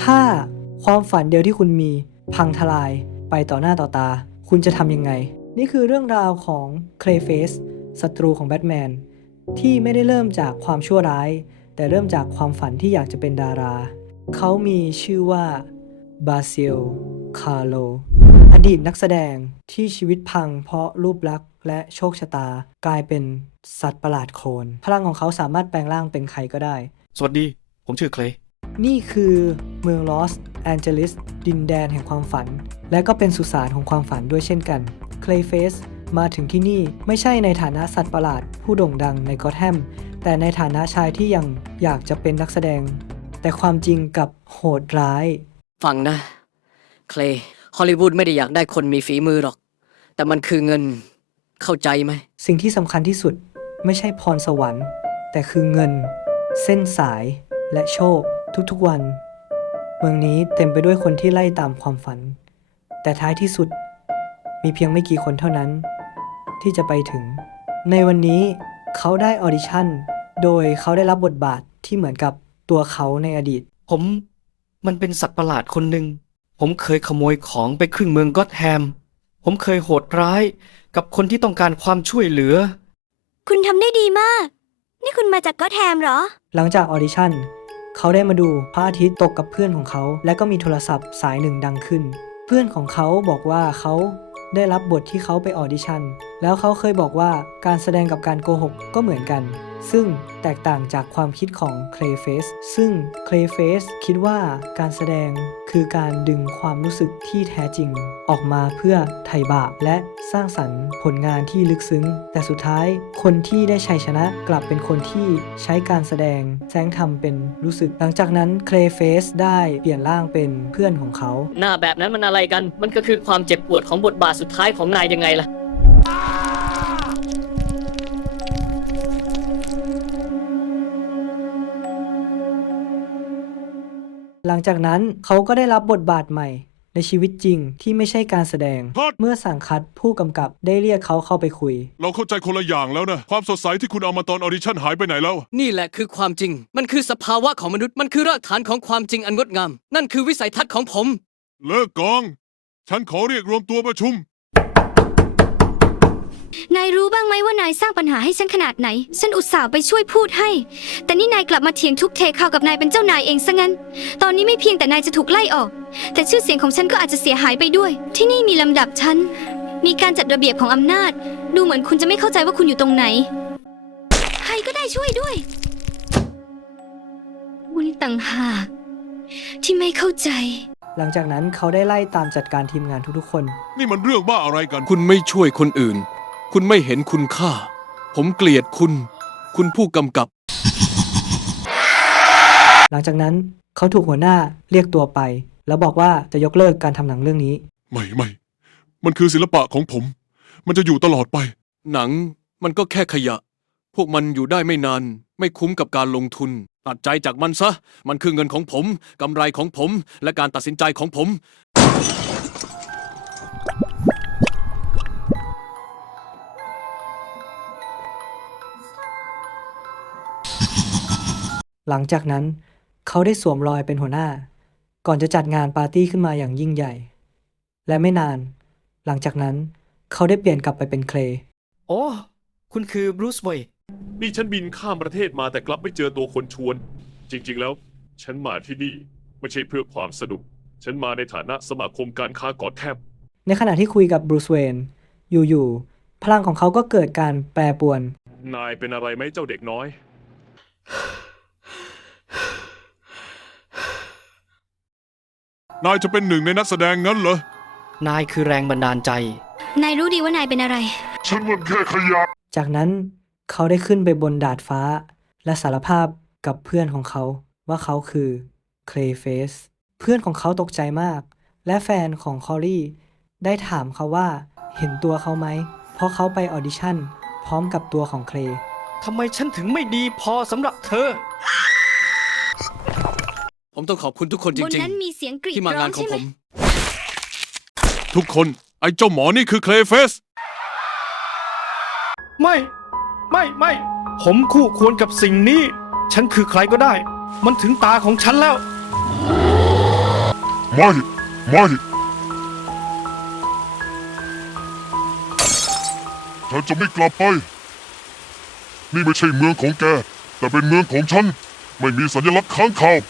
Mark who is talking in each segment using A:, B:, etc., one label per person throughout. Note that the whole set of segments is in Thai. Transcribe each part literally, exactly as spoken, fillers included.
A: ถ้าความฝันเดียวที่คุณมีพังทลายไปต่อหน้าต่อตาคุณจะทำยังไงนี่คือเรื่องราวของเคลย์เฟสศัตรูของแบทแมนที่ไม่ได้เริ่มจากความชั่วร้ายแต่เริ่มจากความฝันที่อยากจะเป็นดาราเขามีชื่อว่าบาซิลคาร์โลอดีตนักแสดงที่ชีวิตพังเพราะรูปลักษณ์และโชคชะตากลายเป็นสัตว์ประหลาดโคลนพลังของเขาสามารถแปลงร่างเป็นใครก็ได้
B: สวัสดีผมชื่อเคลย์
A: นี่คือเมืองลอสแอนเจลิสดินแดนแห่งความฝันและก็เป็นสุสานของความฝันด้วยเช่นกันเคลย์เฟสมาถึงที่นี่ไม่ใช่ในฐานะสัตว์ประหลาดผู้โด่งดังในกอธแฮมแต่ในฐานะชายที่ยังอยากจะเป็นนักแสดงแต่ความจริงกับโหดร้าย
C: ฟังนะเคลย์ฮอลลีวูดไม่ได้อยากได้คนมีฝีมือหรอกแต่มันคือเงินเข้าใจไหม
A: สิ่งที่สำคัญที่สุดไม่ใช่พรสวรรค์แต่คือเงินเส้นสายและโชคทุกๆวันเมืองนี้เต็มไปด้วยคนที่ไล่ตามความฝันแต่ท้ายที่สุดมีเพียงไม่กี่คนเท่านั้นที่จะไปถึงในวันนี้เขาได้ออดิชั่นโดยเขาได้รับบทบาทที่เหมือนกับตัวเขาในอดีต
B: ผมมันเป็นสัตว์ประหลาดคนหนึ่งผมเคยขโมยของไปครึ่งเมืองก็อธแฮมผมเคยโหดร้ายกับคนที่ต้องการความช่วยเหลือ
D: คุณทำได้ดีมากนี่คุณมาจากก็อธแฮมเหรอ
A: หลังจากออดิชั่นเขาได้มาดูพระอาทิตย์ตกกับเพื่อนของเขาและก็มีโทรศัพท์สายหนึ่งดังขึ้นเพื่อนของเขาบอกว่าเขาได้รับบทที่เขาไปออดิชั่นแล้วเขาเคยบอกว่าการแสดงกับการโกหกก็เหมือนกันซึ่งแตกต่างจากความคิดของเคลย์เฟสซึ่งเคลย์เฟสคิดว่าการแสดงคือการดึงความรู้สึกที่แท้จริงออกมาเพื่อไถ่บาปและสร้างสรรค์ผลงานที่ลึกซึ้งแต่สุดท้ายคนที่ได้ชัยชนะกลับเป็นคนที่ใช้การแสดงแสงทำเป็นรู้สึกหลังจากนั้นเคลย์เฟสได้เปลี่ยนร่างเป็นเพื่อนของเขา
C: หน้าแบบนั้นมันอะไรกันมันก็คือความเจ็บปวดของบทบาทสุดท้ายของนายยังไงล่ะ
A: หลังจากนั้นเขาก็ได้รับบทบาทใหม่ในชีวิตจริงที่ไม่ใช่การแสดงเมื่อสังคัตผู้กำกับได้เรียกเขาเข้าไปคุย
E: เราเข้าใจคนละอย่างแล้วนะความสดใสที่คุณเอามาตอนออดิชั่นหายไปไหนแล้ว
C: นี่แหละคือความจริงมันคือสภาวะของมนุษย์มันคือรากฐานของความจริงอันงดงามนั่นคือวิสัยทัศน์ของผม
E: เลิกกองฉันขอเรียกรวมตัวประชุม
D: นายรู้บ้างไหมว่านายสร้างปัญหาให้ฉันขนาดไหนฉันอุตส่าห์ไปช่วยพูดให้แต่นี่นายกลับมาเถียงทุกเทข่าวกับนายเป็นเจ้านายเองซะงั้นตอนนี้ไม่เพียงแต่นายจะถูกไล่ออกแต่ชื่อเสียงของฉันก็อาจจะเสียหายไปด้วยที่นี่มีลำดับชั้นมีการจัดระเบียบของอำนาจดูเหมือนคุณจะไม่เข้าใจว่าคุณอยู่ตรงไหนใครก็ได้ช่วยด้วยคุณต่างหากที่ไม่เข้าใจ
A: หลังจากนั้นเขาได้ไล่ตามจัดการทีมงานทุกๆคน
E: นี่มันเรื่องบ้าอะไรกัน
F: คุณไม่ช่วยคนอื่นคุณไม่เห็นคุณค่าผมเกลียดคุณคุณผู้กำกับ
A: หลังจากนั้นเขาถูกหัวหน้าเรียกตัวไปแล้วบอกว่าจะยกเลิกการทำหนังเรื่องนี้
E: ไม่ไม่มันคือศิลปะของผมมันจะอยู่ตลอดไป
F: หนังมันก็แค่ขยะพวกมันอยู่ได้ไม่นานไม่คุ้มกับการลงทุนตัดใจจากมันซะมันคือเงินของผมกำไรของผมและการตัดสินใจของผม
A: หลังจากนั้นเขาได้สวมรอยเป็นหัวหน้าก่อนจะจัดงานปาร์ตี้ขึ้นมาอย่างยิ่งใหญ่และไม่นานหลังจากนั้นเขาได้เปลี่ยนกลับไปเป็นเคลย์
B: โอ้คุณคือบรูซเวย์
E: นี่ฉันบินข้ามประเทศมาแต่กลับไม่เจอตัวคนชวนจริงๆแล้วฉันมาที่นี่ไม่ใช่เพื่อความสนุกฉันมาในฐานะสมาคมการค้ากอธแฮม
A: ในขณะที่คุยกับบรูซเวย์นอยู่ๆพลังของเขาก็เกิดการแปรปรวน
E: นายเป็นอะไรไหมเจ้าเด็กน้อยนายจะเป็นหนึ่งในนักแสดงงั้นเหรอน
B: ายคือแรงบันดาลใจ
D: นายรู้ดีว่านายเป็นอะไร
E: ฉันมันแค่ขยะ
A: จากนั้นเขาได้ขึ้นไปบนดาดฟ้าและสารภาพกับเพื่อนของเขาว่าเขาคือเคลย์เฟสเพื่อนของเขาตกใจมากและแฟนของคอลลี่ได้ถามเขาว่าเห็นตัวเขาไหมเพราะเขาไปออดิชั่นพร้อมกับตัวของเคลย์
B: ทำไมฉันถึงไม่ดีพอสำหรับเธอผมต้องขอบคุณทุกคนจริงๆที่มางานของผม
E: ทุกคนไอ้เจ้าหมอนี่คือเคลย์เฟส
B: ไม่ไม่ไม่ผมคู่ควรกับสิ่งนี้ฉันคือใครก็ได้มันถึงตาของฉันแล้ว
G: ไม่ ไม่ฉันจะไม่กลับไป นี่ไม่ใช่เมืองของแก แต่เป็นเมืองของฉัน ไม่มีสัญลักษณ์ค้างคาว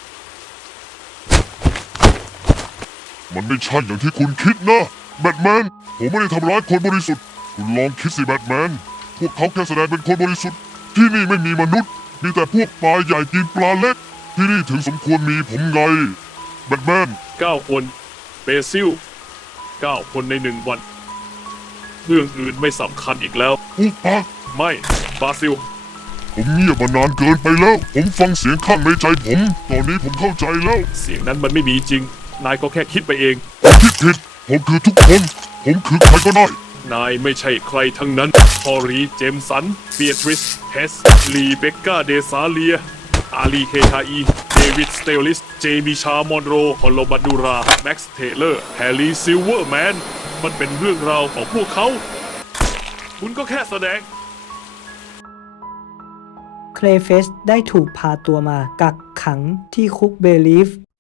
G: มันไม่ใช่อย่างที่คุณคิดนะ แบทแมน ผมไม่ได้ทำร้ายคนบริสุทธิ์ คุณลองคิดสิแบทแมน พวกเขาแค่แสดงเป็นคนบริสุทธิ์ ที่นี่ไม่มีมนุษย์ มีแต่พวกปลาใหญ่กินปลาเล็ก ที่นี่ถึงสมควรมีผมไง แบทแมน
E: เก้าคนเบซิลเก้าคนในหนึ่งวัน เรื่องอื่นไม่สำคัญอีกแล้ว
G: อุปาก
E: ไม่บราซิล
G: ผมเงียบมานานเกินไปแล้ว ผมฟังเสียงข้างในใจผม ตอนนี้ผมเข้าใจแล้ว
E: เสียงนั้นมันไม่มีจริง นายก็แค่คิดไปเอง
G: ผมคิดผิด ผมคือทุกคน ผมคือใครก็ได้
E: นายไม่ใช่ใครทั้งนั้นพอรีเจมสันเบียทริสเฮสลีเบกกาเดซาเลีย อาลีเคทาอีเดวิดสเตลลิส เจมิชามอนโรฮอลโลบันดูรา แม็กซ์เทเลอร์ แฮร์รี่ซิลเวอร์แมน มันเป็นเรื่องราวของพวกเขา คุณก็แค่แสดง
A: เคลเฟสได้ถูกพาตัวมากักขังที่คุกเบลีฟ